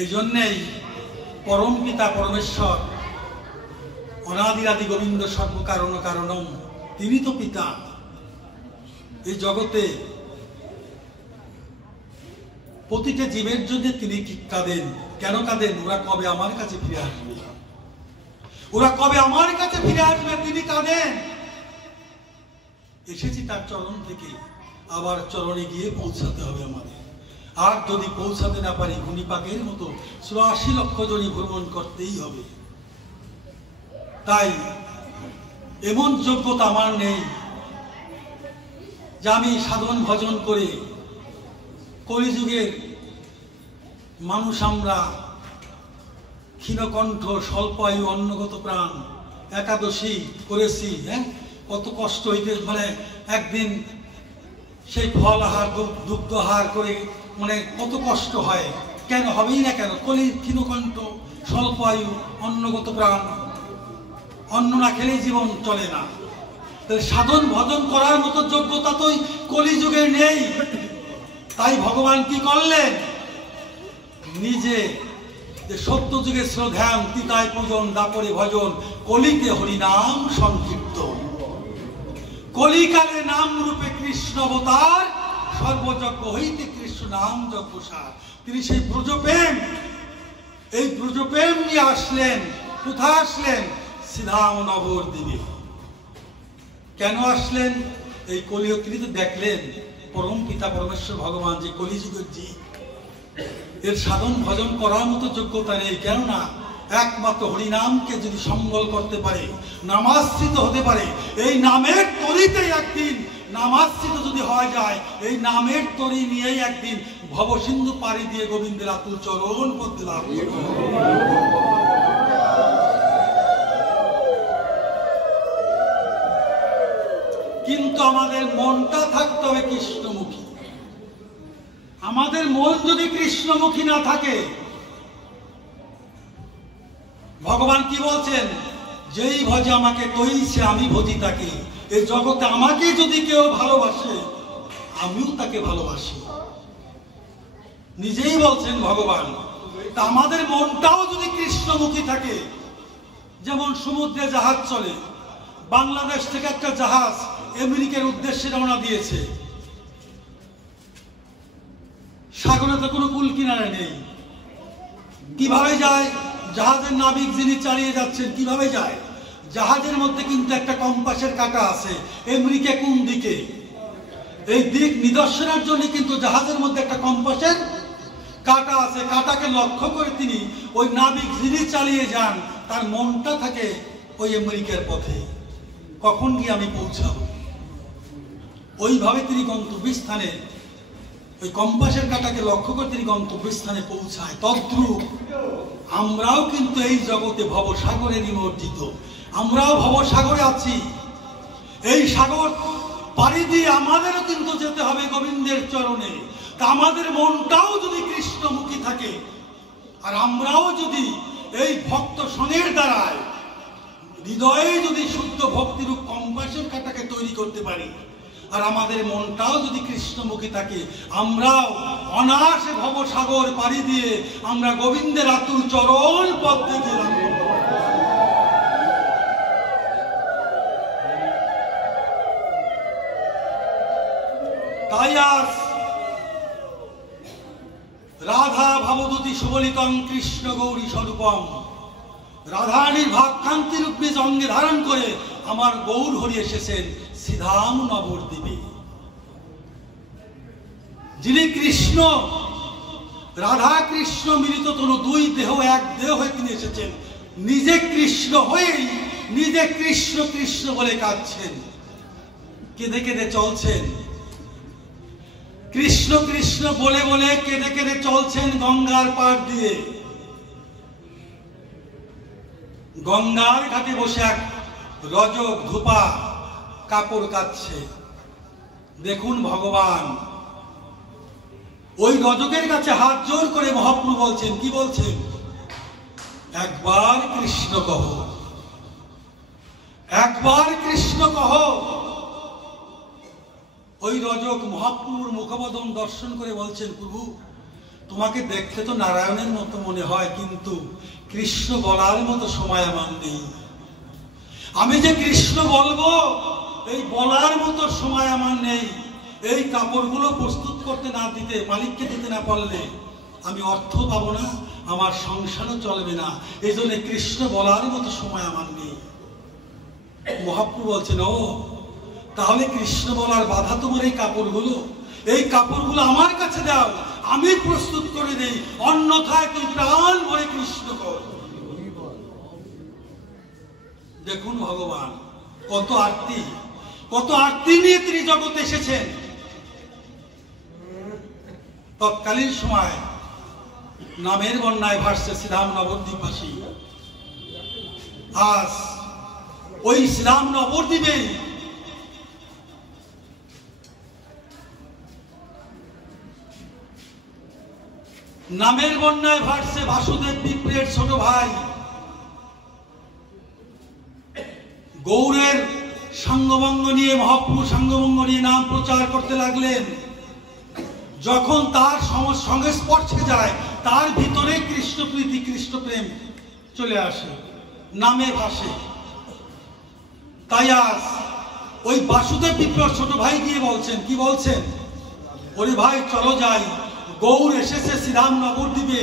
এই জন্যেই পরম পিতা পরমেশ্বর অনাদিরাদি গোবিন্দ সর্বকারণ কারণম, তিনি তো পিতা। এই জগতে প্রতিটা জীবের জন্য তিনি কাঁদেন। কেন কাঁদেন? ওরা কবে আমার কাছে ফিরে আসবে, ওরা কবে আমার কাছে ফিরে আসবে, তিনি কাঁদেন। এসেছি তার চরণ থেকে, আবার চরণে গিয়ে পৌঁছাতে হবে আমাদের। আর যদি পৌঁছাতে না পারি, ঘূর্ণিপাকের মতো ৮৪ লক্ষ জনই ভ্রমণ করতেই হবে। তাই এমন যোগ্যতা আমার নেই যে আমি সাধন ভজন করে, কলিযুগের মানুষ আমরা, ক্ষীণকণ্ঠ স্বল্প আয়ু অন্নগত প্রাণ, একাদশী করেছি, হ্যাঁ, কত কষ্ট হইতে, মানে একদিন সেই ফল আহার দুগ্ধ আহার করে মানে কত কষ্ট হয়। কেন হবেই না কেন? কলির ক্ষীণকণ্ঠ স্বল্প আয়ু অন্নগত প্রাণ, অন্ন না খেলেই জীবন চলে না। তাহলে সাধন ভজন করার মতো যোগ্যতা তো কলিযুগে নেই। তাই ভগবান কি করলেন? নিজে যে সত্য যুগে শ্রদ্ধাম তিতায় পূজন দাপরে ভজন, কলিতে হরিনাম সংকীর্তন। কলিকালে নাম রূপে কৃষ্ণ অবতার, সর্বযজ্ঞ হইতে কৃষ্ণ নাম যজ্ঞসার। তিনি সেই ব্রজপ্রেম, এই ব্রজপ্রেম নিয়ে আসলেন। কোথায় আসলেন? শ্রীধাম নবদ্বীপে। কেন আসলেন? এই কলিযুগ তিনি তো দেখলেন পরম পিতা পরমেশ্বর ভগবান যে কলিযুগের জীব, এর সাধন ভজন করার মতো যোগ্যতা নেই। কেননা একমাত্র হরিনামকে যদি সম্বল করতে পারে, নামাশ্রিত হতে পারে, এই নামের তরিতে একদিন নামাশ্রিত যদি হওয়া যায়, এই নামের তরি নিয়েই একদিন ভবসিন্ধু পাড়ি দিয়ে গোবিন্দের আতুল চরণ পদ্মে লাভ করবে। কিন্তু আমাদের মনটা থাকতে হবে কৃষ্ণমুখী। আমাদের মন যদি কৃষ্ণমুখী না থাকে, ভগবান কি বলছেন? যেই ভজে আমাকে তৈ সে আমি ভজি তাকে। এই জগতে আমাকে যদি কেউ ভালোবাসে, আমিও তাকে ভালোবাসি, নিজেই বলছেন ভগবান। তা আমাদের মনটাও যদি কৃষ্ণমুখী থাকে, যেমন সমুদ্রে জাহাজ চলে, বাংলাদেশ থেকে একটা জাহাজ আমেরিকার উদ্দেশ্যে রওনা দিয়েছে, সাগরে তো কোনো কুল কিনারা নেই, কিভাবে যায়? জাহাজের নাবিক যিনি চালিয়ে যাচ্ছেন কিভাবে যায়? জাহাজের মধ্যে কিন্তু একটা কম্পাসের কাঁটা আছে, আমেরিকা কোন দিকে, এই দিক নিদর্শনের জন্য কিন্তু জাহাজের মধ্যে একটা কম্পাসের কাঁটা আছে। কাঁটাকে লক্ষ্য করে তিনি, ওই নাবিক যিনি চালিয়ে যান, তার মনটা থাকে ওই আমেরিকার পথে, কখন গিয়ে আমি পৌঁছাবো। ওইভাবে তিনি গন্তব্যস্থানে, ওই কম্পাসের কাঁটাকে লক্ষ্য করে তিনি গন্তব্যস্থানে পৌঁছায়। তদ্রূপ আমরাও কিন্তু এই জগতে ভবসাগরে নিমজ্জিত, আমরাও ভবসাগরে আছি। এই সাগর পাড়ি দিয়ে আমাদেরও কিন্তু যেতে হবে গোবিন্দের চরণে। তা আমাদের মনটাও যদি কৃষ্ণমুখী থাকে, আর আমরাও যদি এই ভক্ত সঙ্গের দ্বারায় হৃদয়ে যদি শুদ্ধ ভক্তিরূপ কম্পাসের কাঁটাকে তৈরি করতে পারি, আর আমাদের মনটাও যদি কৃষ্ণমুখী থাকে, আমরাও অনায়াসে ভবসাগর পাড়ি দিয়ে আমরা গোবিন্দের আতুল চরণ পদ্মে গেলাম। তাই আজ রাধা ভবদূতি সুবলিতং কৃষ্ণ গৌরী স্বরূপম, রাধারানীর ভাবকান্তি রূপ নিজ অঙ্গে ধারণ করে আমার গৌর হরি এসেছেন শ্রীধাম নবদ্বীপে। যিনি কৃষ্ণ, রাধা কৃষ্ণ মিলিত তনু, দুই দেহ এক দেহ হয়ে তিনি এসেছেন। নিজে কৃষ্ণ হয়েই নিজে কৃষ্ণ কৃষ্ণ বলে কাঁদছেন, কেঁদে কেঁদে চলছেন। কৃষ্ণ কৃষ্ণ বলে বলে কেঁদে কেঁদে চলছেন গঙ্গার পাড় দিয়ে। গঙ্গার ঘাটে বসে এক রজক ধূপা কাপড় কাচ্ছে। দেখুন ভগবান ওই রজকের কাছে হাত জোর করে মহাপ্রভু বলছেন, কি বলছেন? একবার কৃষ্ণ কহ, একবার কৃষ্ণ কহ। ওই রজক মহাপ্রভুর মুখবদন দর্শন করে বলছেন, প্রভু তোমাকে দেখতে তো নারায়ণের মতো মনে হয়, কিন্তু কৃষ্ণ বলার মতো সময় আমার নেই। আমি যে কৃষ্ণ বলবো এই বলার মতো সময় আমার নেই। এই কাপড়গুলো প্রস্তুত করতে না দিতে, মালিককে দিতে না পারলে আমি অর্থ পাবো না, আমার সংসারও চলবে না। এই জন্য কৃষ্ণ বলার মতো সময় আমার নেই। মহাপ্রভু বলছেন, ও তাহলে কৃষ্ণ বলার বাধা তোমার এই কাপড়গুলো, এই কাপড়গুলো আমার কাছে দাও, আমি প্রস্তুত করে দেই, অন্যথায় তুই প্রাণ ভরে কৃষ্ণ কর। দেখুন ভগবান কত আরতি, কত আরতি নিয়ে তিনি জগতে এসেছেন। তৎকালীন সময় নামের বন্যায় ভাসছে শ্রীরাম নবদ্বীপবাসী। আজ ওই শ্রীরাম নবদ্বীপে নামের বন্যায় ভাসছে বাসুদেব বিপ্রের ছোট ভাই। গৌরের সাঙ্গভঙ্গ নিয়ে, মহাপ্রভু সাঙ্গভঙ্গ নিয়ে নাম প্রচার করতে লাগলেন। যখন তার সঙ্গে স্পর্শে যায় তার ভিতরে কৃষ্ণ প্রীতি, কৃষ্ণ প্রেম চলে আসে, নামে ভাসে। তাই আজ ওই বাসুদেব বিপ্র ছোট ভাই গিয়ে বলছেন, কি বলছেন? ওরে ভাই চলো যাই, গৌর এসেছে শ্রীরাম নবদ্বীপে,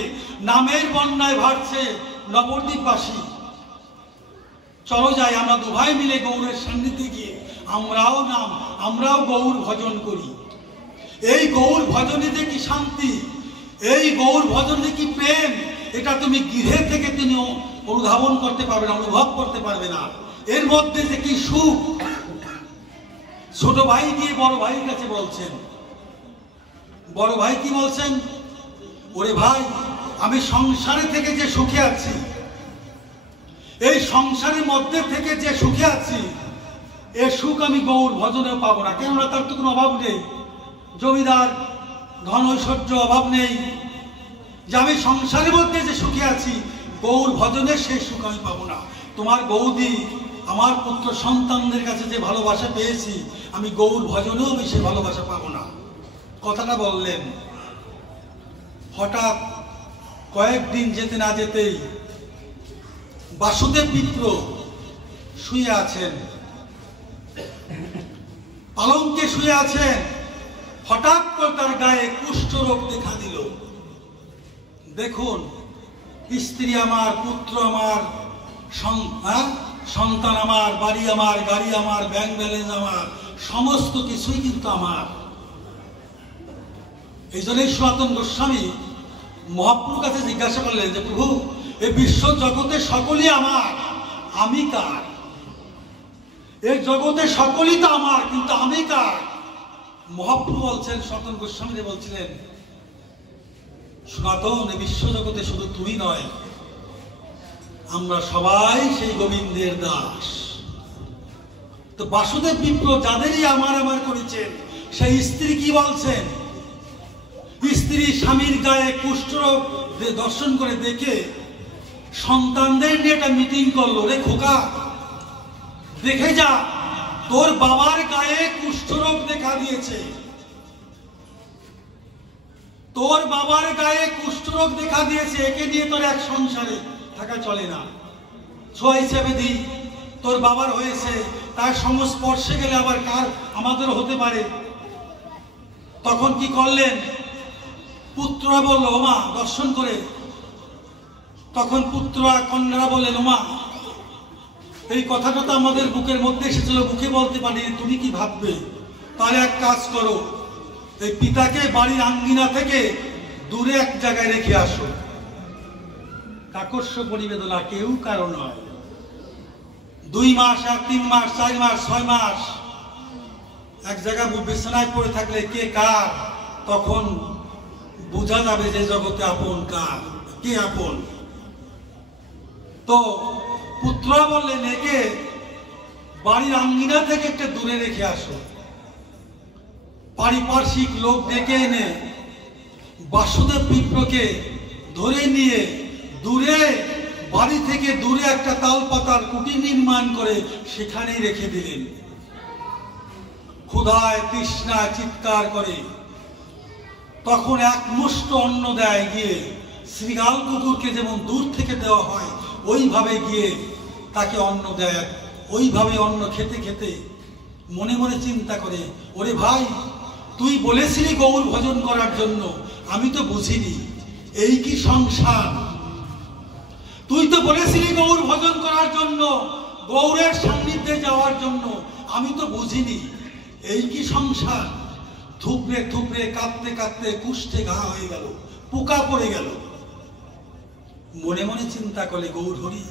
নামের বন্যায় ভাসছে নবদ্বীপবাসী। চলো যাই, আমরা দু ভাই মিলে গৌরের সান্নিধ্যে গিয়ে আমরাও গৌর ভজন করি। এই গৌর ভজনে কি শান্তি, এই গৌর ভজনে কি প্রেম, এটা তুমি গৃহে থেকে তিনি অনুধাবন করতে পারবে না, অনুভব করতে পারবে না। এর মধ্যে যে কি সুখ। ছোট ভাই গিয়ে বড় ভাইয়ের কাছে বলছেন। বড় ভাই কি বলছেন? ওরে ভাই, আমি সংসারে থেকে যে সুখে আছি, এই সংসারের মধ্যে থেকে যে সুখে আছি, এ সুখ আমি গৌর ভজনেও পাবো না। কেননা তার তো কোনো অভাব নেই, জমিদার ধন ঐশ্বর্য অভাব নেই। যে আমি সংসারের মধ্যে যে সুখে আছি, গৌর ভজনের সেই সুখ আমি পাবো না। তোমার বৌদি, আমার পুত্র সন্তানদের কাছে যে ভালোবাসা পেয়েছি, আমি গৌর ভজনেও আমি সে ভালোবাসা পাবো না। কথাটা বললেন। হঠাৎ কয়েকদিন যেতে না যেতেই বাসুদেব বিপ্র শুয়ে আছেন, পালঙ্কে শুয়ে আছেন। হঠাৎ করে তার গায়ে কুষ্ঠরোগ দেখা দিল। দেখুন, স্ত্রী আমার, পুত্র আমার, সন্তান আমার, বাড়ি আমার, গাড়ি আমার, ব্যাংক ব্যালেন্স আমার, সমস্ত কিছুই কিন্তু আমার। এই জন্যই সনাতন গোস্বামী মহাপ্রভুর কাছে জিজ্ঞাসা করলেন যে, প্রভু এই বিশ্ব জগতে সকলই আমার, আমি কার? এই জগতে সকলই তো আমার, কিন্তু আমি কার? মহাপ্রভু বলছেন, সনাতন গোস্বামী বলছিলেন, সনাতন এই বিশ্ব জগতে শুধু তুমি নয়, আমরা সবাই সেই গোবিন্দের দাস। তো বাসুদেব বিপ্র যাদেরই আমার আমার করেছেন, সেই স্ত্রী কি বলছেন? স্ত্রী স্বামীর গায়ে কুষ্ঠরোগ দর্শন করে দেখে সন্তানদের নিয়ে একটা মিটিং করলো। রে খোকা, দেখে যা, তোর বাবার গায়ে কুষ্ঠরোগ দেখা দিয়েছে, তোর বাবার গায়ে কুষ্ঠরোগ দেখা দিয়েছে, একে নিয়ে তোর এক সংসারে থাকা চলে না। ছোঁয়া হিসেবে দিই, তোর বাবার হয়েছে, তার সংস্পর্শে গেলে আবার কার আমাদেরও হতে পারে। তখন কি করলেন? পুত্ররা বলল, ওমা, দর্শন করে। তখন পুত্ররা কন্যারা বললেন, ওমা, এই কথাটা তো আমাদের বুকের মধ্যে এসেছিল, মুখে বলতে পারি, তুমি কি ভাববে? তাহলে এক কাজ করো, এই পিতাকে বাড়ির আঙ্গিনা থেকে দূরে এক জায়গায় রেখে আসো। কাকস্য পরিবেদনা, কেউ কারো নয়। 2 মাস, 3 মাস, 4 মাস, 6 মাস এক জায়গায় বিছানায় পড়ে থাকলে কে কার, তখন বোঝা যাবে যে জগতে আপন কার, কে আপন। তো পুত্ররা বললেন, একে বাড়ির আঙ্গিনা থেকে একটু দূরে রেখে আসো। পারিপার্শ্বিক লোক ডেকে এনে বাসুদেব বিপ্রকে ধরে নিয়ে দূরে, বাড়ি থেকে দূরে একটা তালপাতার কুটির নির্মাণ করে সেখানেই রেখে দিলেন। ক্ষুধায় তৃষ্ণায় চিৎকার করে তখন এক মুষ্ট অন্ন দেয় গিয়ে, শ্রীগাল কুকুরকে যেমন দূর থেকে দেওয়া হয় ওইভাবে গিয়ে তাকে অন্ন দেয়। ওইভাবে অন্ন খেতে খেতে মনে মনে চিন্তা করে, ওরে ভাই, তুই বলেছিলি গৌর ভজন করার জন্য, আমি তো বুঝিনি এই কি সংসার। তুই তো বলেছিলি গৌর ভজন করার জন্য, গৌরের সান্নিধ্যে যাওয়ার জন্য, আমি তো বুঝিনি এই কি সংসার। থুবড়ে থুবড়ে কাঁদতে কাঁদতে কুষ্ঠে ঘা হয়ে গেল, পোকা পড়ে গেল। মনে মনে চিন্তা করে, গৌর হরি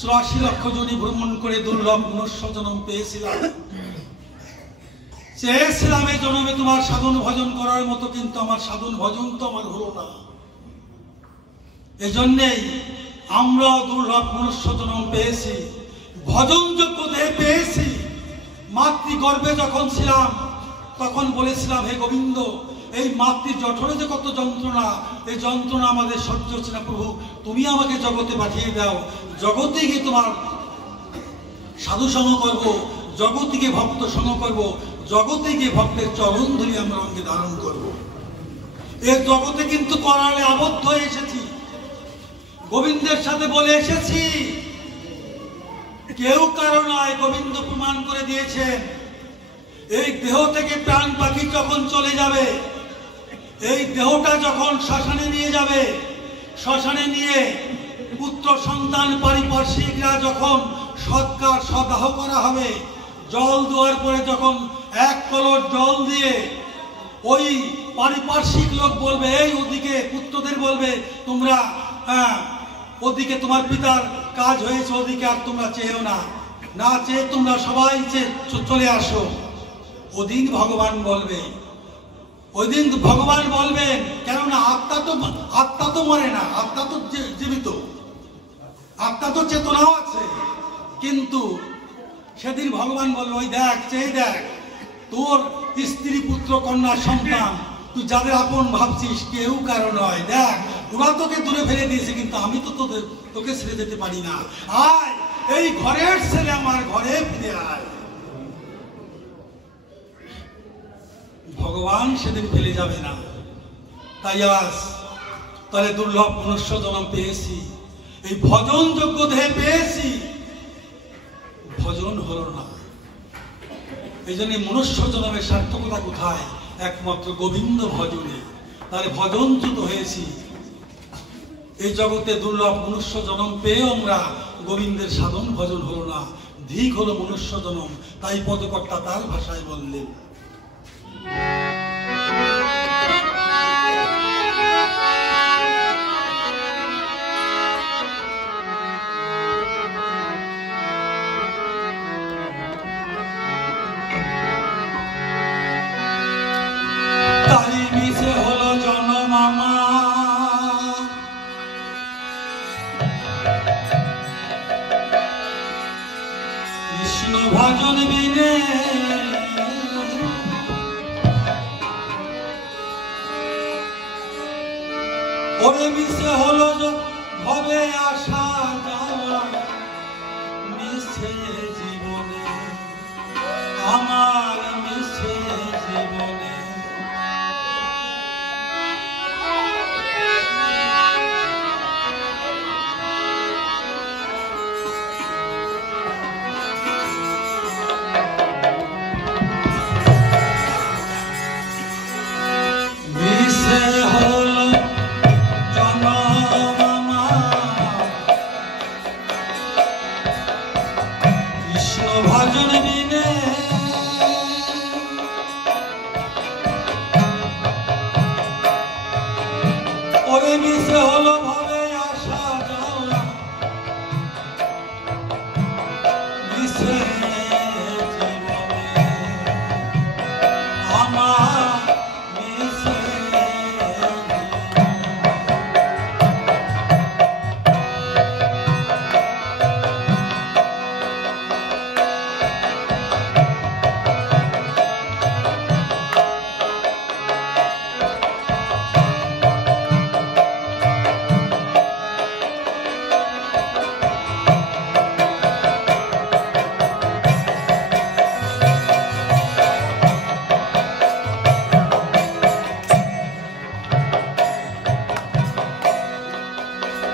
৮৪ লক্ষ জনি ভ্রমণ করে দুর্লভ মনুষ্য জন্ম পেয়েছিলাম, চেয়েছিলাম এই জন্মে তোমার সাধন ভজন করার মতো, কিন্তু আমার সাধন ভজন তো আমার হলো না। এজন্যেই আমরা দুর্লভ মনুষ্য জন্ম পেয়েছি, ভজনযোগ্য দেহ পেয়েছি। মাতৃগর্ভে যখন ছিলাম তখন বলেছিলাম, হে গোবিন্দ, এই মাতৃ জঠরে যে কত যন্ত্রণা, এই যন্ত্রণা আমাদের সহ্য হচ্ছে না প্রভু, তুমি আমাকে জগতে পাঠিয়ে দাও। জগতে গিয়ে তোমার সাধু সঙ্গ করব, জগতে গিয়ে ভক্ত সঙ্গ করব, জগতে গিয়ে ভক্তের চরণ ধরে আমরা অঙ্গে ধারণ করব। এই জগতে কিন্তু করালে আবদ্ধ হয়ে এসেছি, গোবিন্দের সাথে বলে এসেছি, কেউ কারো নয়, গোবিন্দ প্রমাণ করে দিয়েছেন। এই দেহ থেকে প্রাণ পাখি যখন চলে যাবে, এই দেহটা যখন শ্মশানে নিয়ে যাবে, শ্মশানে নিয়ে পুত্র সন্তান পারিপার্শ্বিকরা যখন সৎকার সদাহ করা হবে, জল দেওয়ার পরে যখন এক কলস জল দিয়ে ওই পারিপার্শ্বিক লোক বলবে, এই ওদিকে পুত্রদের বলবে, তোমরা ওদিকে তোমার পিতার কাজ হয়েছে, ওদিকে আর তোমরা চেয়েও না, না চেয়ে তোমরা সবাই চলে আসো। ওদিন ভগবান বলবে, ওই দিন ভগবান বলবেন, কেননা আত্মা তো মরে না, আত্মা তো জীবিত, আত্মা তো চেতনাও আছে। কিন্তু সেদিন ভগবান বলবে, ওই দেখ, চেয়ে দেখ, তোর স্ত্রী পুত্র কন্যা সন্তান তুই যাদের আপন ভাবছিস কেউ কারো নয়, দেখ ওরা তোকে দূরে ফেলে দিয়েছে, কিন্তু আমি তো তোকে ছেড়ে যেতে পারি না। আয়, এই ঘরের ছেলে আমার ঘরে ফিরে আয়। ভগবান সেদিন ফেলে যাবে না। তাই আজ তাহলে দুর্লভ মনুষ্য জন্ম পেয়েছি, এই ভজন যোগ্য দেহে পেয়েছি, ভজন হলো না। এই জন্য মনুষ্য জন্মের সার্থকতা কোথায়? একমাত্র গোবিন্দ ভজনে। তাহলে ভজনচ্যুত হয়েছি। এই জগতে দুর্লভ মনুষ্য জন্ম পেয়েও আমরা গোবিন্দের সাধন ভজন হলো না, ধিক হলো মনুষ্য জন্ম। তাই পদকর্তা তার ভাষায় বললেন, তাই মিছে হলো জন্ম আমার, কৃষ্ণ ভজন বিনে ওরে মিছে হলো ভবে আসা যাওয়া, মিছে জীবনে আমার, মিছে জীবনে। মিছে হলো জন্ম আমার, কৃষ্ণ ভজন বিনে ওরে মিছে হলো ভাবে আসা যাওয়া, মিছে জীবনে আমার, মিছে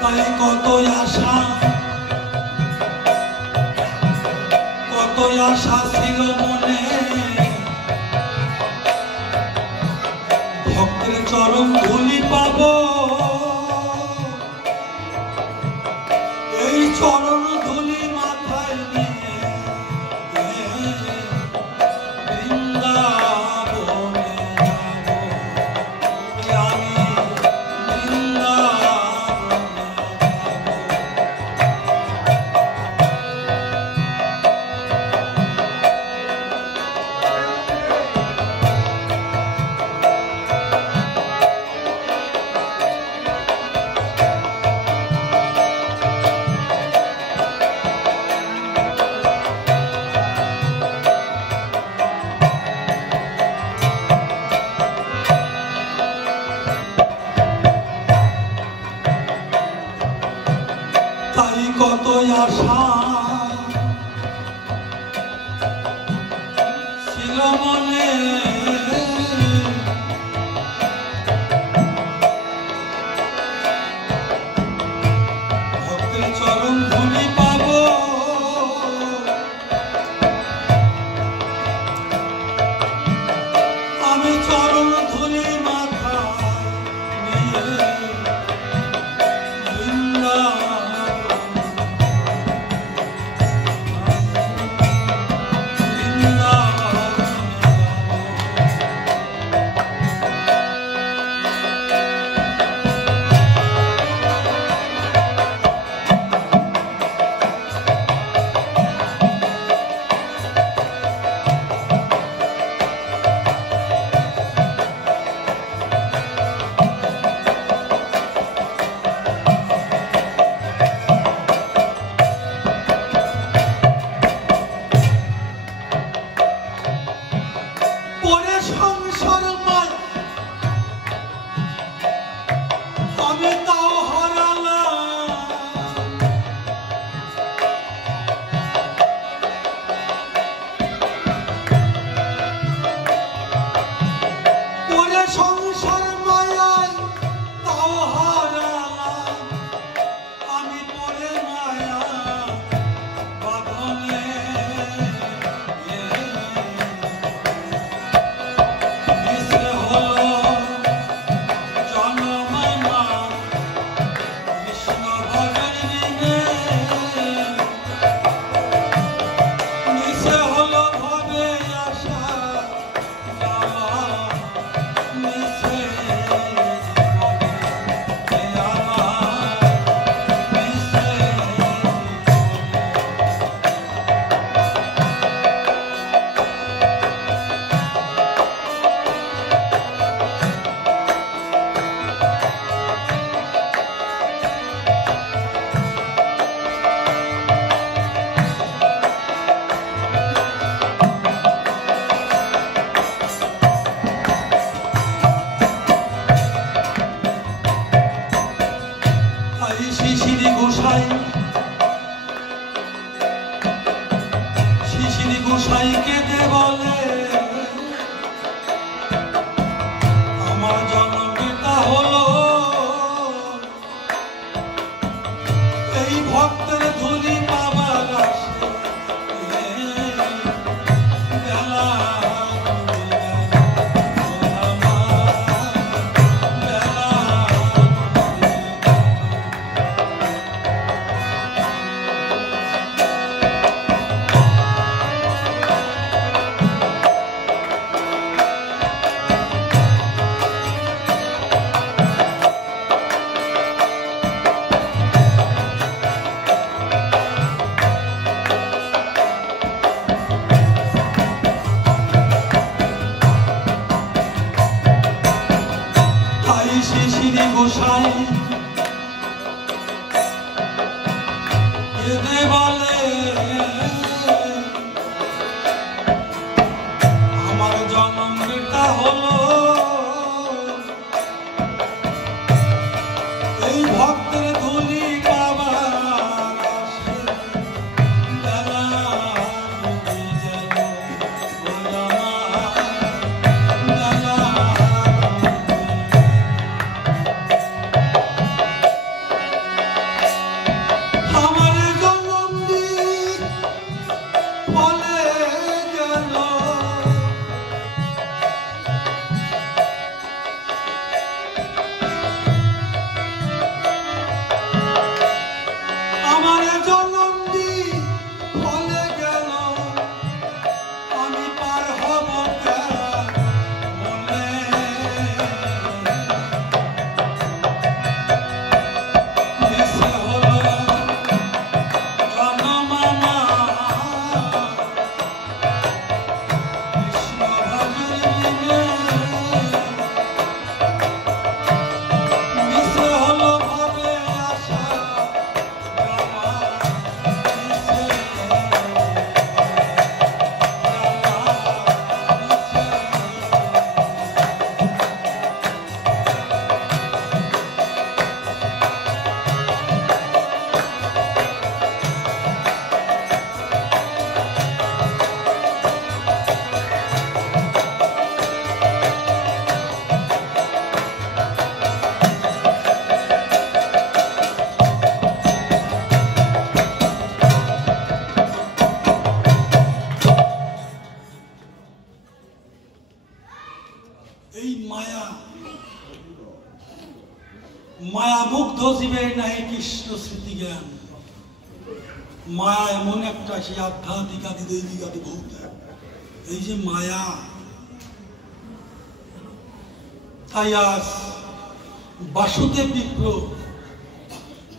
তাই কত আশা ছিল মনে, ভক্তের চরণ ধুলি পাবো, এই চরণ ধুলি মাথায় নিয়ে বৃন্দাবনে যাবো আমি, তাই কত আশা ছিল মনে, ভক্তের চরণ ধুলি পাবো, আমি চরণ ধুলি মাথা নিয়ে সংসার মায়ায় তাও হারালাম, আমি পরে মায়া বাঁধনে মিশে হলো জনমানা কৃষ্ণ ভজের দিনে, মিশে হলো ভবে আশা শিশিরি গোসাই কেঁদে বলে আমার জন্মটা হলো এই ভক্তের ধুলি পাবার আশে, শিশিরি গোসাই কেঁদে বলে আমার জন্মটা হলো এই ভক্তের ধুলি পাবার আশে, বেলা ডুবে গেল বেলা মায়া মুগ্ধ জীবের নাই কৃষ্ণ স্মৃতি জ্ঞান। মায়া এমন একটা সেই আধ্যাত্মিক আদি দৈবিক আদি ভৌতিক, এই যে মায়া। তাই আজ বাসুদেব বিপ্র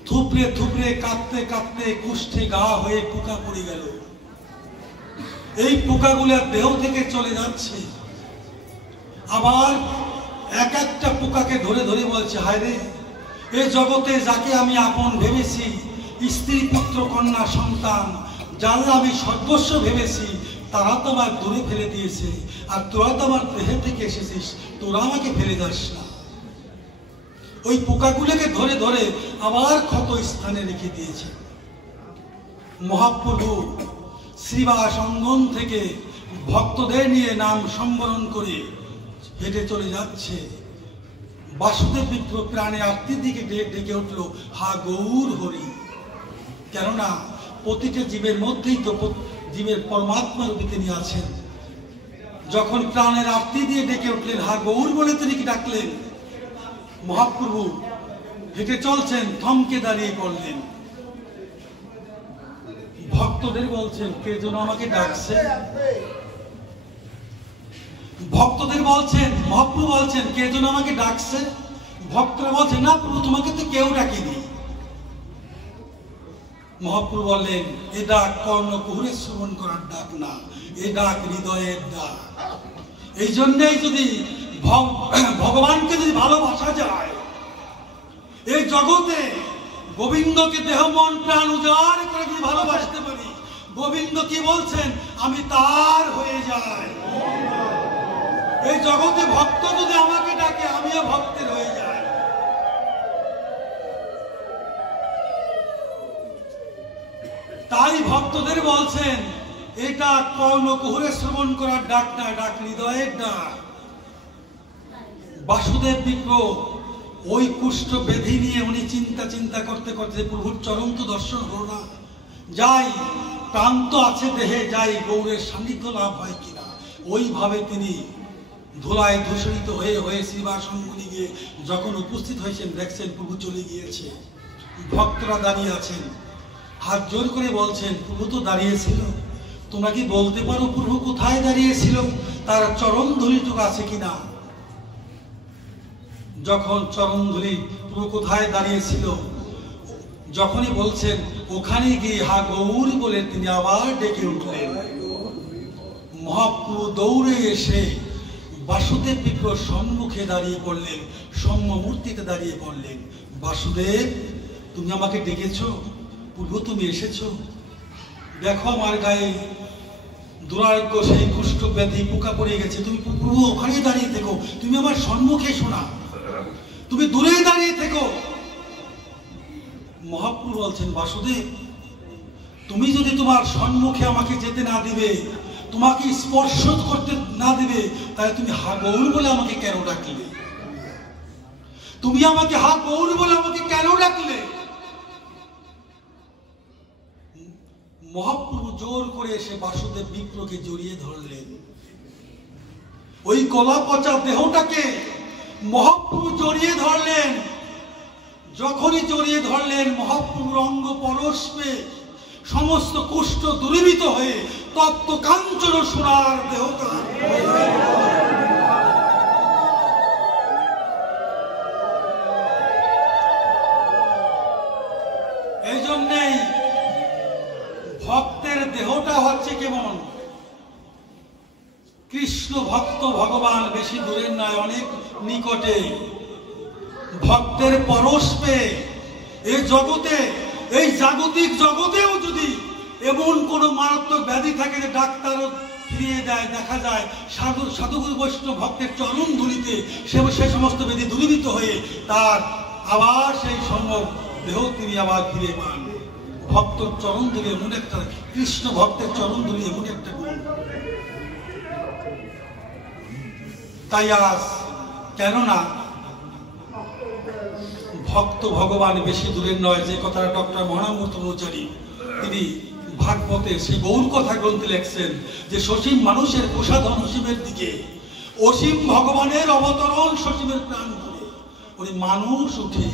থুপড়ে থুপড়ে কাঁদতে কাঁদতে কুষ্ঠে গা হয়ে পোকা পড়ে গেল। এই পোকাগুলো দেহ থেকে চলে যাচ্ছে, আবার এক একটা পোকাকে ধরে ধরে বলছে, হায় রে, এই জগতে যাকে আমি আপন ভেবেছি, স্ত্রী পুত্র কন্যা সন্তান, যারা আমি সর্বস্ব ভেবেছি, তারা তো আমার দূরে ফেলে দিয়েছে, আর তোরা তো আমার দেহে থেকে এসেছিস, তোরা আমাকে ফেলে যাস না। ওই পোকাগুলোকে ধরে ধরে আবার ক্ষত স্থানে রেখে দিয়েছে। মহাপ্রভু শ্রীবাস অঙ্গন থেকে ভক্তদের নিয়ে নাম সম্বরণ করে হেঁটে চলে যাচ্ছে। বাসুদেব বিপ্র প্রাণে আত্মীর দিকে ডেকে উঠল, হা গৌর হরি। কেননা প্রতিটা জীবের মধ্যেই তো জীবের পরমাত্মা রূপে তিনি আছেন। যখন প্রাণের আত্মী দিয়ে ডেকে উঠলেন, হা গৌর বলে তিনি কি ডাকলেন, মহাপ্রভু হেঁটে চলছেন, থমকে দাঁড়িয়ে পড়লেন। ভক্তদের বলছেন, কে যেন আমাকে ডাকছে। ভক্তদের বলছেন, মহাপ্রভু বলছেন, কে যেন আমাকে ডাকছে। ভক্তরা বলছেন, না প্রভু, তোমাকে তো কেউ ডাকেনি। মহাপ্রভু বললেন, এ ডাক কর্ণকুহরে শ্রবণ করার ডাক না, এ ডাক হৃদয়ের ডাক। এই জন্যই যদি ভগবানকে যদি ভালোবাসা যায়, এই জগতে গোবিন্দকে দেহ মন প্রাণ উজাড় করে যদি ভালোবাসতে পারি, গোবিন্দ কি বলছেন, আমি তার হয়ে যাই। এই জগতে ভক্ত যদি আমাকে ডাকে, আমিও ভক্তের হয়ে যাই। তাই ভক্তদের বলছেন, এটা কর্ণকুহরে শ্রবণ করার ডাক না, ডাক হৃদয়ের ডাক। বাসুদেব বিপ্র ওই কুষ্ঠ ব্যাধি নিয়ে উনি চিন্তা করতে করতে প্রভুর চরণ তো দর্শন হল না। যাই, প্রান্ত আছে দেহে, যাই গৌরের সান্নিধ্য লাভ হয় কিনা, ওইভাবে তিনি ধুলায় ধূসরিত হয়ে হয়ে শ্রীবাস অঙ্গনে গিয়ে যখন উপস্থিত হয়েছেন, দেখছেন প্রভু চলে গিয়েছে। ভক্তরা দাঁড়িয়ে আছেন, হাত জোর করে বলছেন, প্রভু তো দাঁড়িয়েছিল, তোমরা কি বলতে পারো প্রভু কোথায় দাঁড়িয়েছিল, তার চরণ ধূলিটুকু আছে কিনা। যখন চরণ ধূলি প্রভু কোথায় দাঁড়িয়েছিল, যখনই বলছেন, ওখানে গিয়ে হা গৌর বলে তিনি আবার ডেকে উঠলেন। মহাপ্রভু দৌড়ে এসে বাসুদেব বিপ্র সম্মুখে দাঁড়িয়ে পড়লেন, সম্মূর্তিতে দাঁড়িয়ে পড়লেন। বাসুদেব, তুমি আমাকে ডেকেছো, প্রভু তুমি এসেছো, দেখো আমার গায়ে দুরারোগ্য সেই কুষ্ঠ ব্যাধি পোকা পড়ে গেছে, তুমি প্রভু ওখানে দাঁড়িয়ে থেকো, তুমি আমার সম্মুখে শোনা, তুমি দূরে দাঁড়িয়ে থেকো। মহাপ্রভু বলছেন, বাসুদেব, তুমি যদি তোমার সম্মুখে আমাকে যেতে না দিবে, তোমাকে স্পর্শ করতে না দিবে, তাহলে তুমি হা গৌর বলে আমাকে কেন ডাকলে? তুমি আমাকে হা গৌর বলে আমাকে কেন ডাকলে? মহাপ্রভু জোর করে এসে বাসুদেব বিপ্রকে জড়িয়ে ধরলেন। ওই গলা পচা দেহটাকে মহাপ্রভু জড়িয়ে ধরলেন। যখনই জড়িয়ে ধরলেন, মহাপ্রভুর অঙ্গ পরশে সমস্ত কুষ্ঠ দূরীভূত হয়ে তপ্ত কাঞ্চন সোনার দেহটা এই জন্যেই ভক্তের দেহটা হচ্ছে কেমন, কৃষ্ণ ভক্ত ভগবান বেশি দূরের নয়, অনেক নিকটে। ভক্তের পরশ পেয়ে এই জগতে, এই জাগতিক জগতেও যদি এমন কোন মারাত্মক ব্যাধি থাকে যে ডাক্তারও ফিরিয়ে দেয়, দেখা যায় সাধুগুরু বৈষ্ণব ভক্তের চরণ ধুলিতে সে সমস্ত ব্যাধি দূরীভূত হয়ে তার আবার সেই সম্ভব দেহ তিনি আবার ফিরে পান। ভক্তর চরণ ধুলি এমন একটা, কৃষ্ণ ভক্তের চরণ ধুলি এমন একটা গুণ। তাই আজ কেননা ভক্ত ভগবান বেশি দূরের নয়, যে কথাটা ডক্টর মহানামূর্ত ব্রহ্মচারী তিনি ভাগবতে সেই গৌর কথা গ্রন্থে লেখছেন যে সসীম মানুষের প্রসাধন অসীমের দিকে, অসীম ভগবানের অবতরণ সসীমের প্রাণ ধরে। ওই মানুষ উঠে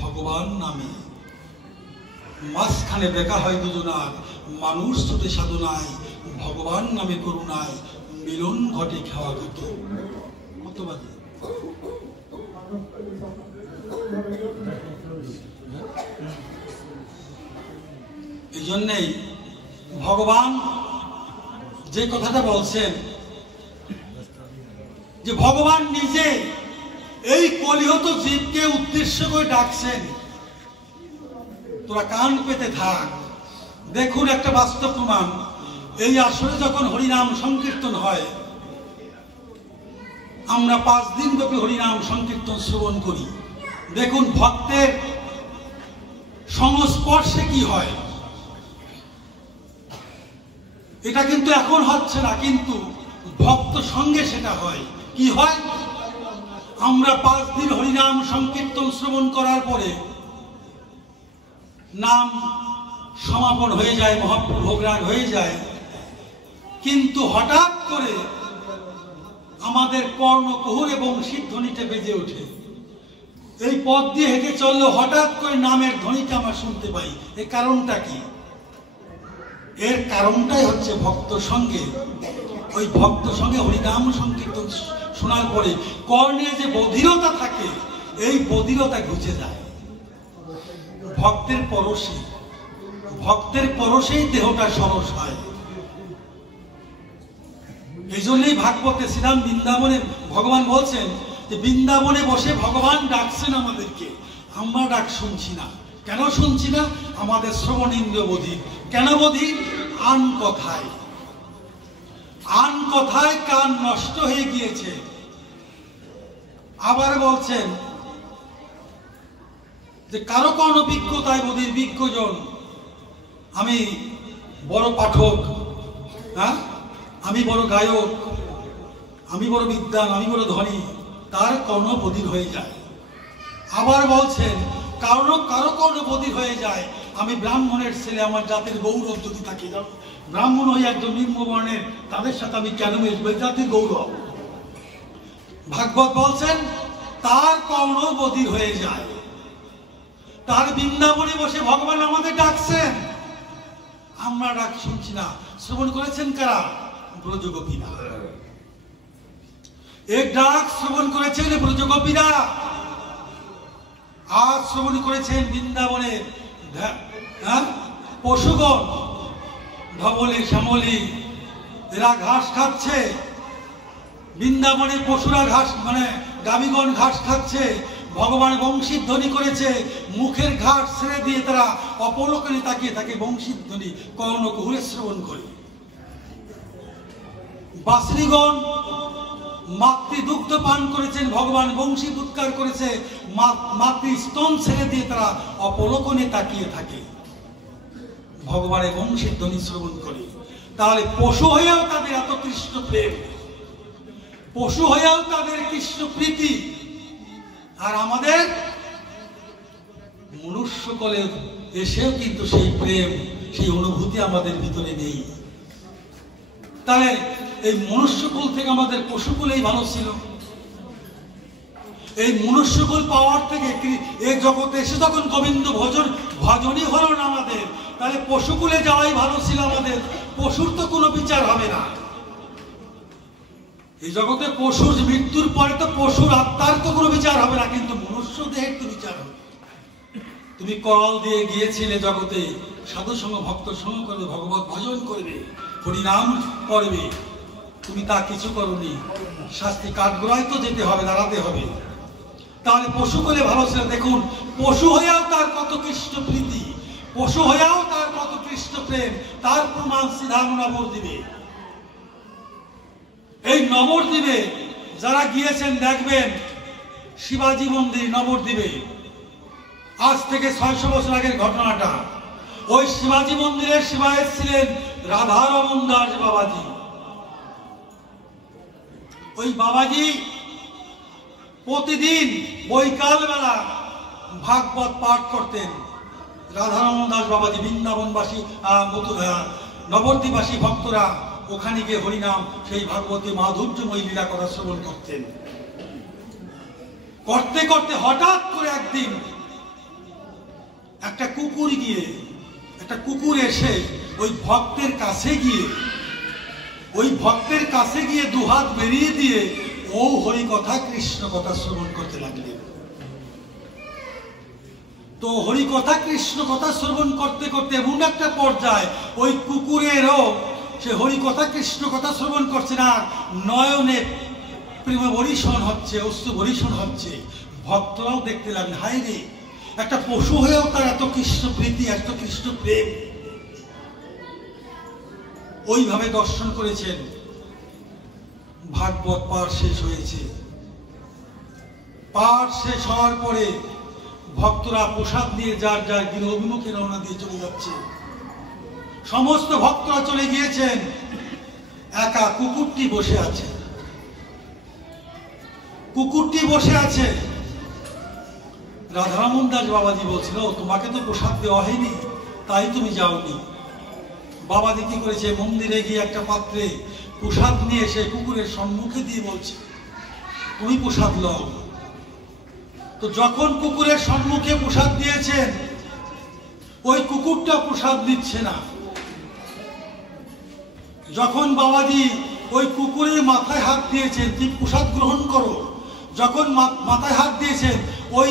ভগবান নামে, মাঝখানে দেখা হয় দুজনার, মানুষ ছুটে সাধনায়, ভগবান নামে করুণায়, মিলন ঘটে খাওয়া ঘটে। কত বাজে? এই জন্যেই ভগবান যে কথাটা বলছেন যে ভগবান নিজে এই কলিহত জীবকে উদ্দেশ্য করে ডাকছেন, তোরা কান পেতে থাক। দেখুন একটা বাস্তব প্রমাণ, এই আসরে যখন হরিনাম সংকীর্তন হয়, আমরা 5 দিন ব্যাপী হরিনাম সংকীর্তন শ্রবণ করি। দেখুন ভক্তের সংস্পর্শে কি হয়। এটা কিন্তু এখন হচ্ছে না, কিন্তু ভক্ত সঙ্গে সেটা হয়। কি হয়? আমরা 5 দিন হরিনাম সংকীর্তন শ্রবণ করার পরে নাম সমাপন হয়ে যায়, মহাপ্রভু ভোগরাগ হয়ে যায়, কিন্তু হঠাৎ করে আমাদের কর্ণকুহুর এবং সিদ্ধনিতে বেজে ওঠে। এই পথ দিয়ে হেঁটে চললে হঠাৎ করে নামের ধ্বনিটা আমরা শুনতে পাই। এর কারণটা কি? এর কারণটাই হচ্ছে ভক্ত সঙ্গে। ওই ভক্ত সঙ্গে হরিনাম সংকীর্তন শোনার পরে কর্ণে যে বধিরতা থাকে, এই বধিরতা ঘুচে যায়। ভক্তের পরশেই দেহটা সরস হয়। এই জন্যই ভাগবতে শ্রীরাম বৃন্দাবনে ভগবান বলছেন যে বৃন্দাবনে বসে ভগবান ডাকছেন আমাদেরকে, আমরা ডাক শুনছি না। কেন শুনছি না? আমাদের শ্রবণ ইন্দ্রিয় বধির। কেন বধির? আন কথায় কান নষ্ট হয়ে গিয়েছে। আবার বলছেন যে কারো কোন বিজ্ঞতায় বধির বিজ্ঞজন। আমি বড় পাঠক, হ্যাঁ, আমি বড় গায়ক, আমি বড় বিদ্বান, আমি বড় ধনী, তার কর্ণ বধির হয়ে যায়। আবার বলছেন কারো কর্ণ বধির হয়ে যায়, আমি ব্রাহ্মণের ছেলে, আমার জাতির গৌরব যদি থাকে, ব্রাহ্মণ হয়ে একজন নিম্ন বর্ণের, তাদের সাথে আমি কেন মিশবো? জাতির গৌরব। ভাগবত বলছেন তার কর্ণ বধির হয়ে যায়। তার বৃন্দাবনে বসে ভগবান আমাদের ডাকছেন, আমরা ডাক শুনছি না। শ্রবণ করেছেন কারা? ব্রজগোপীরা। এক ডাক শ্রবণ করেছেন ব্রজগোপীরা, আর শ্রবণ করেছেন বৃন্দাবনের পশুগণ, ধবলি শ্যামলি, এরা ঘাস খাচ্ছে। বৃন্দাবনে পশুরা ঘাস, মানে গাভীগণ ঘাস খাচ্ছে। ভগবান বংশীধ্বনি করেছে, মুখের ঘাস ছেড়ে দিয়ে তারা অপলকনে তাকিয়ে থাকে, বংশীধ্বনি কর্ণকুহুরে শ্রবণ করে। বাসরিগণ মাতৃ দুগ্ধ পান করেছেন, ভগবান বংশী ফুৎকার করেছে, মাতৃ স্তন ছেড়ে দিয়ে তারা অপলকনে তাকিয়ে থাকে, ভগবানের বংশীর ধ্বনি শ্রবণ করে। তাহলে পশু হয়েও তাদের এত কৃষ্ণ প্রেম, পশু হয়েও তাদের কৃষ্ণ প্রীতি, আর আমাদের মনুষ্যকলে এসেও কিন্তু সেই প্রেম, সেই অনুভূতি আমাদের ভিতরে নেই। তাহলে এই মনুষ্যকুল থেকে আমাদের পশুকুলেই ভালো ছিল। এই মনুষ্যকুল পাওয়ার থেকে এই জগতে এসে যখন গোবিন্দ ভজনই হলো না আমাদের, তাহলে পশুকুলে যাওয়াই ভালো ছিল আমাদের। পশুর তো কোনো বিচার হবে না এই জগতে। পশুর মৃত্যুর পরে তো পশুর আত্মার তো কোনো বিচার হবে না, কিন্তু মনুষ্য দেহের তো বিচার হবে। তুমি কল দিয়ে গিয়েছিলে জগতে, সাধু সঙ্গ ভক্ত সঙ্গ করবে, ভগবত ভজন করবে, হরিনাম করবে, তুমি তা কিছু করোনি। শাস্তি কাঠগড়ায় তো যেতে হবে, দাঁড়াতে হবে। তাহলে পশু করলে ভালো ছিল। দেখুন পশু হয়েও তার কত কৃষ্ণ প্রীতি, পশু হয়েও তার কত কৃষ্ণ প্রেম, তার প্রমাণ সিধা নবদ্বীপে। এই নবদ্বীপে যারা গিয়েছেন দেখবেন শিবাজি মন্দির নবদ্বীপে, আজ থেকে 600 বছর আগের ঘটনাটা। ওই শিবাজি মন্দিরের শিবায়েত ছিলেন রাধারমন দাস বাবাজি। ওই বাবাজি প্রতিদিন বৈকাল বেলা ভাগবত পাঠ করতেন। রাধারমন দাস বাবাজি, বৃন্দাবনবাসী নবদ্বীপবাসী ভক্তরা ওখানে গিয়ে হরিনাম, সেই ভাগবতী মাধুর্যময় লীলা কথা শ্রবণ করতেন। করতে করতে হঠাৎ করে একদিন একটা কুকুর এসে ওই ভক্তের কাছে গিয়ে দুহাত বেরিয়ে দিয়ে ও হরি কথা কৃষ্ণ কথা শ্রবণ করতে লাগলেন। তো হরি কথা কৃষ্ণ কথা শ্রবণ করতে করতে এমন একটা পর্যায়ে ওই কুকুরেরও সে হরি কথা কৃষ্ণ কথা শ্রবণ করছে না, নয়নে প্রেম বরিশন হচ্ছে, অশ্রু বরিশন হচ্ছে। ভক্তরাও দেখতে লাগলেন, হায় রে, একটা পশু হয়েও তার এত কৃষ্ণ প্রীতি, এত কৃষ্ণ প্রেম। ওইভাবে দর্শন করেছেন। ভাগবত পাঠ শেষ হয়েছে। পাঠ শেষ হওয়ার পরে ভক্তরা প্রসাদ নিয়ে যার যার গৃহ অভিমুখে রওনা দিয়ে চলে যাচ্ছে। সমস্ত ভক্তরা চলে গিয়েছেন, একা কুকুরটি বসে আছে। রাধারমণ দাস বাবাজি বলছিল, তোমাকে তো প্রসাদ দেওয়া হয়নি, তাই তুমি যাওনি। বাবাজি কি করেছে, মন্দিরে গিয়ে একটা পাত্রে প্রসাদ নিয়ে এসে কুকুরের সম্মুখে দিয়ে বলছে, তুমি প্রসাদ লও। তো যখন কুকুরের সম্মুখে প্রসাদ দিয়েছেন, ওই কুকুরটা প্রসাদ দিচ্ছে না। যখন বাবাজি ওই কুকুরের মাথায় হাত দিয়েছেন, তুমি প্রসাদ গ্রহণ করো, যখন মাথায় হাত দিয়েছেন, ওই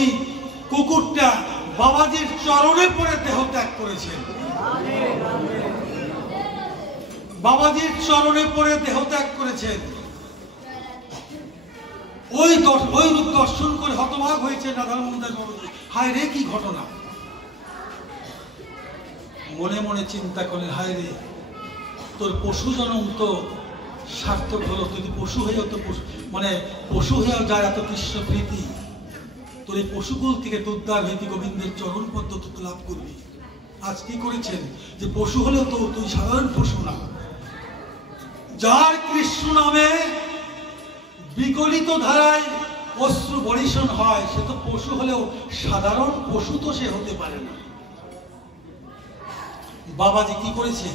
কুকুরটা বাবাজির চরণে পড়ে দেহ ত্যাগ করেছেন। বাবাজির চরণে পড়ে দেহ ত্যাগ করেছেন। ওই রূপ দর্শন করে হতবাক হয়েছে রাধারমণ দাস বাবাজি, হায় রে কি ঘটনা। মনে মনে চিন্তা করলেন, হায় রে, তোর পশু জন্ম তো সার্থক হলো। তুই পশু হয়েও তো পশু হয়েও যায় এত কৃষ্ণ প্রীতি, তোর এই পশুকুল থেকে উদ্ধার হয়ে গোবিন্দের চরণ পদ্ধতি লাভ করবি। আজ কি করেছেন, যে পশু হলেও তো তুই সাধারণ পশু না। যার কৃষ্ণ নামে বিগলিত ধারায় অশ্রু বরিশন হয়, সে তো পশু হলেও সাধারণ পশু তো সে হতে পারে না। বাবাজি কি করেছে,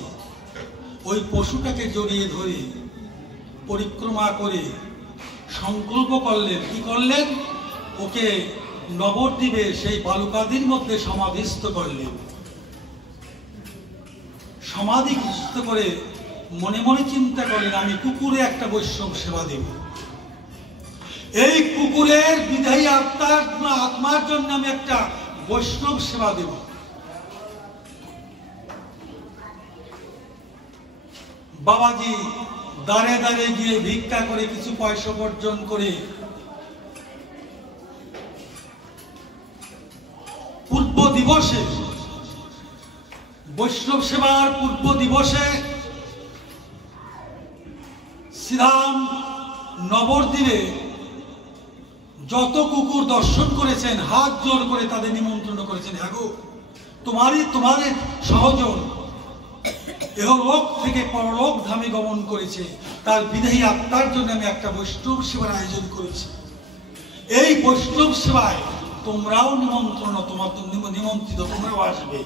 ওই পশুটাকে জড়িয়ে ধরে পরিক্রমা করে সংকল্প করলেন। কি করলেন, ওকে নবদ্বীপে সেই বালুকাদির মধ্যে সমাধিস্থ করলেন। সমাধিস্থ করে মনে মনে চিন্তা করলেন, আমি কুকুরে একটা বৈষ্ণব সেবা দেব। এই কুকুরের বিধায়ী আত্মার জন্য আমি একটা বৈষ্ণব সেবা দেব। বাবাজি দাঁড়ে দাঁড়ে গিয়ে ভিক্ষা করে কিছু পয়সা উপার্জন করে পূর্ব দিবসে, বৈষ্ণব সেবার পূর্ব দিবসে শ্রীরাম নবদ্বীপে যত কুকুর দর্শন করেছেন, হাত জোর করে তাদের নিমন্ত্রণ করেছেন, হ্যাঁ গো, তোমাদের সহজন এহলোক থেকে পরলোক ধামে গমন করেছে, তার বিদেহী আত্মার জন্য আমি একটা বৈষ্ণব সেবার আয়োজন করেছি। এই বৈষ্ণব সেবায় তোমরাও নিমন্ত্রিত, তোমরাও আসবে।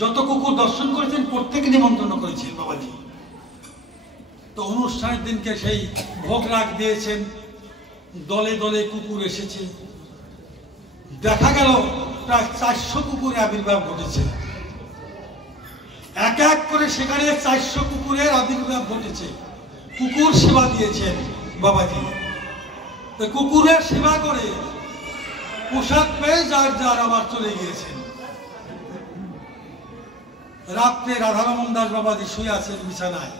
যত কুকুর দর্শন করেছেন প্রত্যেকে নিমন্ত্রণ করেছেন বাবাজি। তো অনুষ্ঠানের দিনকে সেই ভোগ রাগ দিয়েছেন, দলে দলে কুকুর এসেছে। দেখা গেল প্রায় 400 কুকুরের আবির্ভাব ঘটেছে। এক এক করে সেখানে 400 কুকুরের আবির্ভাব ঘটেছে। কুকুর সেবা দিয়েছেন বাবাজি। তো কুকুরের সেবা করে প্রসাদ পেয়ে যার আবার চলে গিয়েছেন। রাত্রে রাধারমণ দাস বাবাজি শুয়ে আছেন বিছানায়।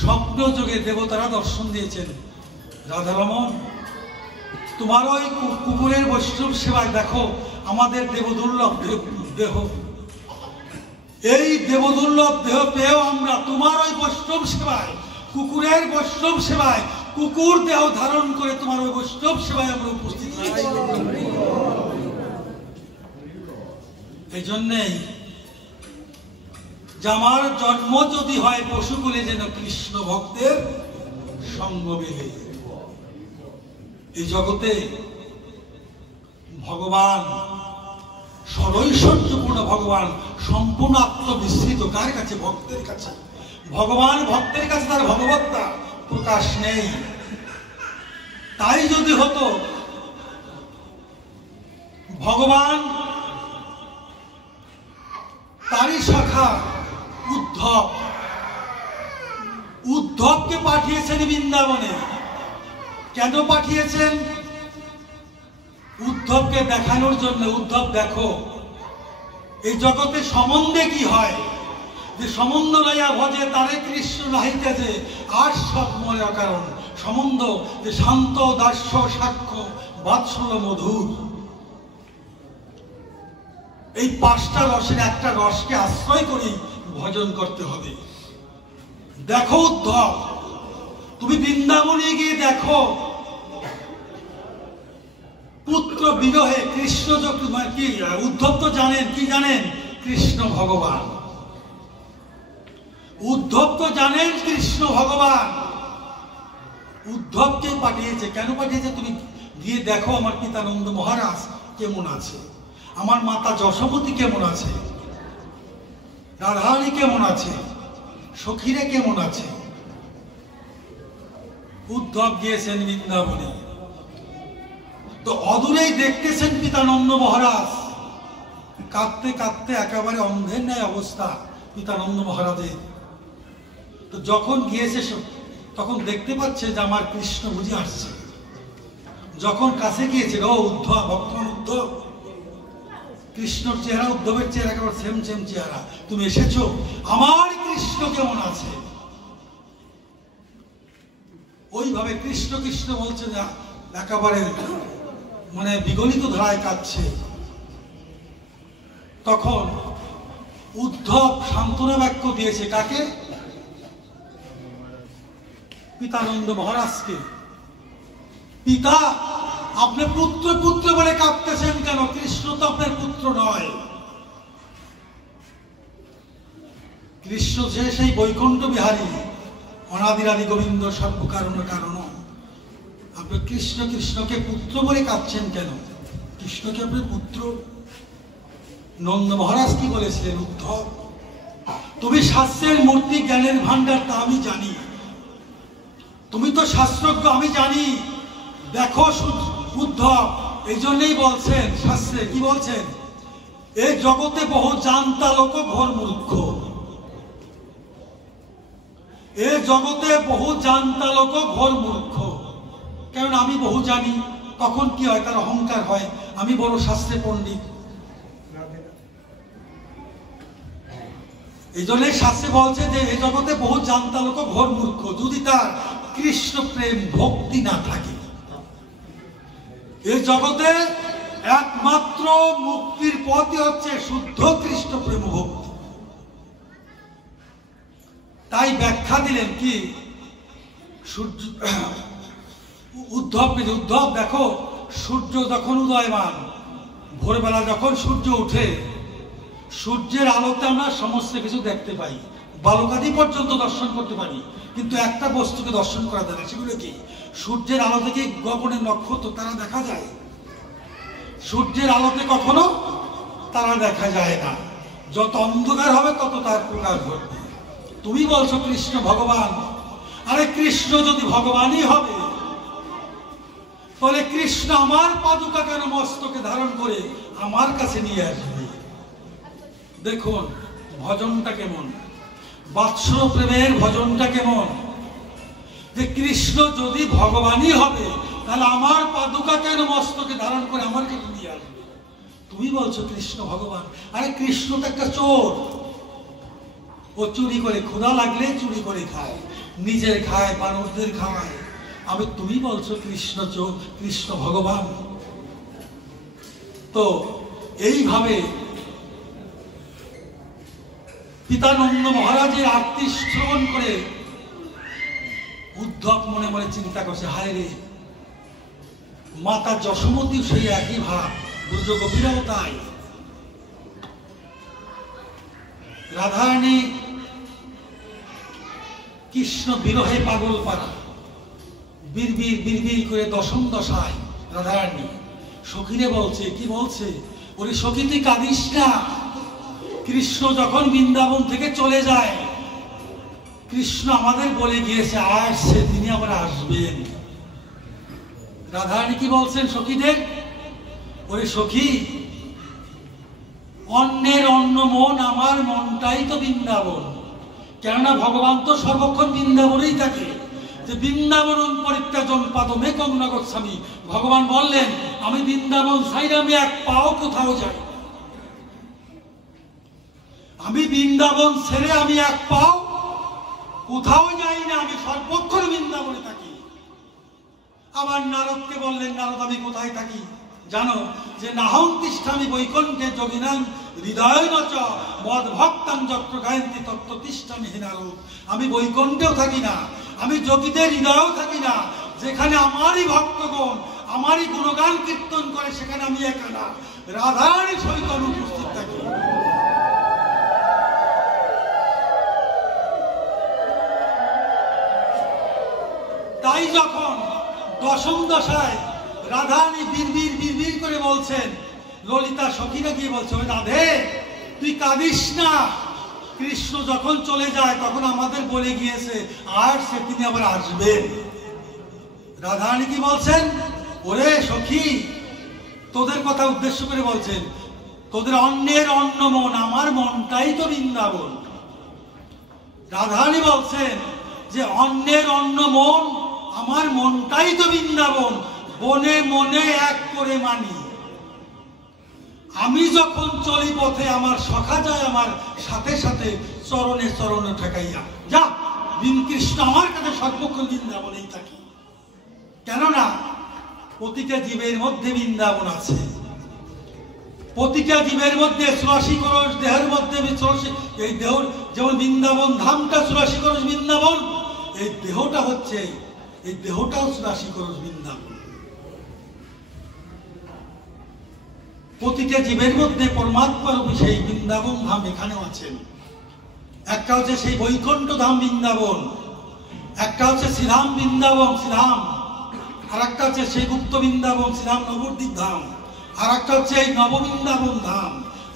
স্বপ্ন যোগে দেবতারা দর্শন দিয়েছেন, রাধারমণ, তোমার ওই কুকুরের বৈষ্ণব সেবায় দেখো আমাদের দেবদুর্লভ দেহ, এই দেবদুর্লভ দেহ পেয়েও আমরা তোমার ওই বৈষ্ণব সেবায়, কুকুরের বৈষ্ণব সেবায়, কুকুর দেহ ধারণ করে তোমার ওই বৈষ্ণব সেবায় আমরা উপস্থিত হয়েছি। এই জন্যেই যে আমার জন্ম যদি হয় পশুকুলে, যেন কৃষ্ণ ভক্তের সঙ্গ মেলে। এই জগতে ভগবান সরৈশ্বর্যপূর্ণ, ভগবান সম্পূর্ণ আত্মবিস্মৃত। কার কাছে? ভক্তের কাছে। ভগবান ভক্তের কাছে তার ভগবত্তা প্রকাশ নেই। তাই যদি হতো ভগবান তারই শাখা উদ্ধবকে পাঠিয়েছেন বৃন্দাবনে। কেন পাঠিয়েছেন? উদ্ধবকে দেখানোর জন্য, উদ্ধব দেখো এই জগতে সম্বন্ধে কি হয়, যে সম্বন্ধ লইয়া ভজে তারে কৃষ্ণ নাহিতেছে আর সব মনে কারণ সম্বন্ধ, যে শান্ত দাস্য সাক্ষ্য বাৎসল্য মধুর, এই পাঁচটা রসের একটা রসকে আশ্রয় করে ভজন করতে হবে। দেখো উদ্ধব, তুমি বৃন্দাবনে গিয়ে দেখো পুত্র বিরহে কৃষ্ণ কি উদ্ধব তো জানেন, কি জানেন? কৃষ্ণ ভগবান। উদ্ধব তো জানেন কৃষ্ণ ভগবান। উদ্ধবকে পাঠিয়েছে। কেন পাঠিয়েছে? তুমি গিয়ে দেখো আমার পিতা নন্দ মহারাজ কেমন আছে, আমার মাতা যশোমতী কেমন আছে, রাধারানী কেমন আছে, সখীরা কেমন আছে। উদ্ধব গিয়েছেন বৃন্দাবনে। তো অদূরেই দেখতেছেন পিতা নন্দ মহারাজ কাঁদতে কাঁদতে একেবারে অন্ধের ন্যায় অবস্থা পিতা নন্দ মহারাজের। তো যখন গিয়েছে তখন দেখতে পাচ্ছে যে আমার কৃষ্ণ বুঝে আসছে। যখন কাছে গিয়েছে, ও উদ্ধব, বর্তমান উদ্ধব, কৃষ্ণর চেহারা উদ্ধবের চেহারা একেবারে সেম সেম চেহারা, তুমি এসেছো, আমার কৃষ্ণ কেমন আছে। ওইভাবে কৃষ্ণ কৃষ্ণ বলছে, না একেবারে মানে বিগলিত ধারায় কাঁদছে। তখন উদ্ধব সান্ত্বনা বাক্য দিয়েছে কাকে? পিতানন্দ মহারাজকে। পিতা, আপনি পুত্র পুত্র বলে কাঁদতেছেন কেন? কৃষ্ণ তো আপনার পুত্র নয়। কৃষ্ণ যে সেই বৈকুণ্ঠ বিহারী, অনাদিরাদি গোবিন্দ সর্বকারণ কারণ। আপনি কৃষ্ণ কৃষ্ণকে পুত্র বলে কাঁদছেন কেন? কৃষ্ণকে আপনি পুত্র। নন্দ মহারাজ কি বলেছিলেন? উদ্ধব, তুমি শাস্ত্রের মূর্তি, জ্ঞানের ভান্ডার, তা আমি জানি। তুমি তো শাস্ত্রজ্ঞ, আমি জানি। দেখো উদ্ধব, এই জন্যই বলছেন শাস্ত্রে, কি বলছেন? এই জগতে বহু জানতা লোক ঘোর মূর্খ। এ জগতে বহু জানতা লোক ঘোর মূর্খ। কারণ আমি বহু জানি, তখন কি হয়? তার অহংকার হয়, আমি বড় শাস্ত্রে পণ্ডিত। এই জন্যই শাস্ত্রে বলছে যে এই জগতে বহু জানতা লোক ঘোর মূর্খ, যদি তার কৃষ্ণ প্রেম ভক্তি না থাকে। এই জগতে একমাত্র মুক্তির পথই হচ্ছে শুদ্ধ কৃষ্ণ প্রেম ভক্তি। তাই ব্যাখ্যা দিলেন কি সূর্য উদ্ধব, দেখো সূর্য যখন উদয়মান, ভোরবেলা যখন সূর্য উঠে, সূর্যের আলোতে আমরা সমস্ত কিছু দেখতে পাই, বালকাদি পর্যন্ত দর্শন করতে পারি, কিন্তু একটা বস্তুকে দর্শন করা যায় না। সেগুলো কি? সূর্যের আলো থেকে গগনের নক্ষত্র তারা দেখা যায়, সূর্যের আলোতে কখনো তারা দেখা যায় না। যত অন্ধকার হবে তত তার প্রকাশ ঘটবে। তুমি বলছো কৃষ্ণ ভগবান। আরে কৃষ্ণ যদি ভগবানই হবে, তাহলে কৃষ্ণ আমার পাদুকা কেন মস্তকে ধারণ করে আমার কাছে নিয়ে আসবে? দেখুন ভজনটা কেমন, বাৎসল্য প্রেমের ভজনটা কেমন। যে কৃষ্ণ যদি ভগবানই হবে, তাহলে আমার পাদুকা কেন মস্তকে ধারণ করে আমার কাছে নিয়ে আসবে? তুমি বলছো কৃষ্ণ ভগবান। আরে কৃষ্ণ তো একটা চোর, ও চুরি করে, ক্ষুধা লাগলে চুরি করে খায়, নিজের খায়, মানুষদের খাওয়ায়। তুমি বলছো কৃষ্ণ চোর, কৃষ্ণ ভগবান। তো এইভাবে পিতানন্দ মহারাজের আরতি শ্রবণ করে উদ্ধব মনে মনে চিন্তা করছে, হায় রে, মাতা যশোমতী সেই একই ভাব, ব্রজগোপীরাও তাই। রাধারানী কৃষ্ণ বিরহে পাগল পারা, বিড়বিড় বিড়বিড় করে দশম দশায় রাধারানী সখীরে বলছে, কি বলছে? ওরে সখী, তুই কাঁদিস না। কৃষ্ণ যখন বৃন্দাবন থেকে চলে যায়, কৃষ্ণ আমাদের বলে গিয়েছে আসছে, তিনি আবার আসবেন। রাধারানী কি বলছেন সখীদের? ওরে সখী, অন্যের অন্য মন, আমার মনটাই তো বৃন্দাবন। কেননা ভগবান তো সর্বক্ষণ বৃন্দাবনেই থাকে। যে বৃন্দাবন পরিত্যাজন পাদমেকং ন গচ্ছামি, ভগবান বললেন আমি বৃন্দাবন ছাইরা আমি এক পাও কোথাও যাই। আমি বৃন্দাবন ছেড়ে আমি এক পাও কোথাও যাই না, আমি সর্বক্ষণ বৃন্দাবনে থাকি। আবার নারদকে বললেন, নারদ আমি কোথায় থাকি জানো? যে নাহং তিষ্ঠামি বৈকুণ্ঠে যোগিনাং হৃদয় নচ মদ ভক্তাং যত্র গায়ন্তি তত্ত্ব তিষ্ঠামি হে নারদ। আমি বৈকুণ্ঠেও থাকি না, আমি যোগীদের হৃদয়েও থাকি না। যেখানে আমারই ভক্তগণ আমারই গুণগান কীর্তন করে সেখানে আমি একা না, রাধারই সহিত অনুপস্থিত থাকি। তাই যখন দশম দশায় রাধারানী বিড়বিড় করে বলছেন, ললিতা সখীরা গিয়ে বলছে, ওই রাধে তুই কাঁদিস না, কৃষ্ণ যখন চলে যায় তখন আমাদের বলে গিয়েছে আর সে তিনি আবার আসবেন। রাধারানী কি বলছেন, ওরে সখী তোদের কথা উদ্দেশ্য করে বলছেন, তোদের অন্যের অন্য মন, আমার মনটাই তো বৃন্দাবন। রাধারানী বলছেন যে অন্যের অন্য মন, আমার মনটাই তো বৃন্দাবন, বনে মনে এক করে মানি। আমি যখন চলি পথে আমার সখা যায় আমার সাথে সাথে চরণে চরণে ঠেকাইয়া যা। কৃষ্ণ আমার কাছে সর্বক্ষণ বৃন্দাবনেই থাকি। কেননা প্রতিটা জীবের মধ্যে বৃন্দাবন আছে। প্রতিটা জীবের মধ্যে 84 করোড় দেহের মধ্যে 84, এই দেহ যেমন বৃন্দাবন ধামটা 84 করোড় বৃন্দাবন, এই দেহটা হচ্ছে, এই দেহটাও 84 করোড় বৃন্দাবন। প্রতিটা জীবের মধ্যে পরমাত্মা রূপী সেই বৃন্দাবন ধাম এখানেও আছেন। একটা হচ্ছে সেই বৈকুণ্ঠ ধাম বৃন্দাবন, একটা হচ্ছে শ্রীধাম বৃন্দাবন শ্রীধাম, আর একটা হচ্ছে সেই গুপ্ত বৃন্দাবন শ্রীধাম নবদ্বীপ ধাম, আর একটা হচ্ছে এই নববৃন্দাবন ধাম,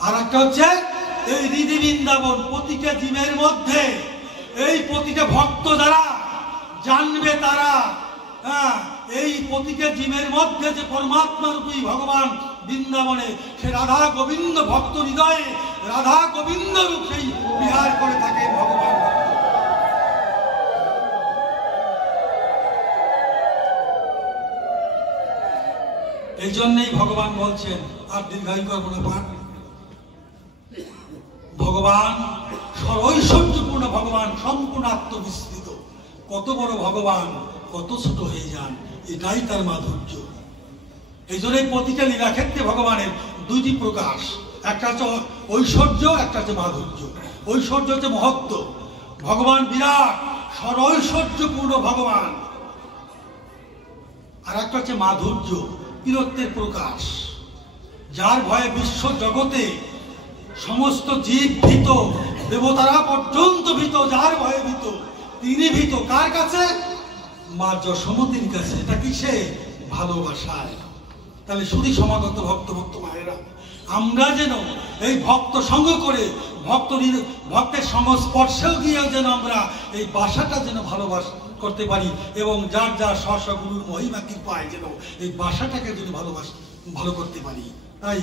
আর একটা হচ্ছে এই হৃদি বৃন্দাবন। প্রতিটা জীবের মধ্যে এই প্রতিটা ভক্ত যারা জানবে তারা, এই প্রতিটা জীবের মধ্যে যে পরমাত্মা রূপী ভগবান বৃন্দাবনে, সে রাধা গোবিন্দ ভক্ত হৃদয়ে রাধা গোবিন্দ রূপেই বিহার করে থাকে ভগবান। এই জন্যই ভগবান বলছেন, আর দীর্ঘায়ু করব না পাঠ, ভগবান সর্বৈশ্বর্যপূর্ণ ভগবান, সম্পূর্ণ আত্মবিস্তৃত। কত বড় ভগবান কত ছোট হয়ে যান, এটাই তার মাধুর্য। এই জন্য প্রতিটা লীলাক্ষেত্রে ভগবানের দুইটি প্রকাশ, একটা হচ্ছে ঐশ্বর্য, একটা হচ্ছে মাধুর্য। ঐশ্বর্য হচ্ছে মহত্ব, ভগবান বিরাট সর্বৈশ্বর্যপূর্ণ ভগবান, আর একটা হচ্ছে মাধুর্য, বীরত্বের প্রকাশ। যার ভয়ে বিশ্ব জগতে সমস্ত জীব ভীত, দেবতারা পর্যন্ত ভীত, যার ভয়ে ভীত তিনি ভীত। কার কাছে? মা যশোমতীর কাছে। এটা কিসে? ভালোবাসায়। তাহলে শুধু সমাগত ভক্ত মায়েরা, আমরা যেন এই ভক্ত সঙ্গ করে ভক্তের সংস্পর্শেও গিয়েও যেন আমরা এই বাসাটা যেন ভালোবাসা করতে পারি, এবং যার যার স্ব গুরুর মহিমা কৃপায় যেন এই বাসাটাকে যেন ভালো করতে পারি। তাই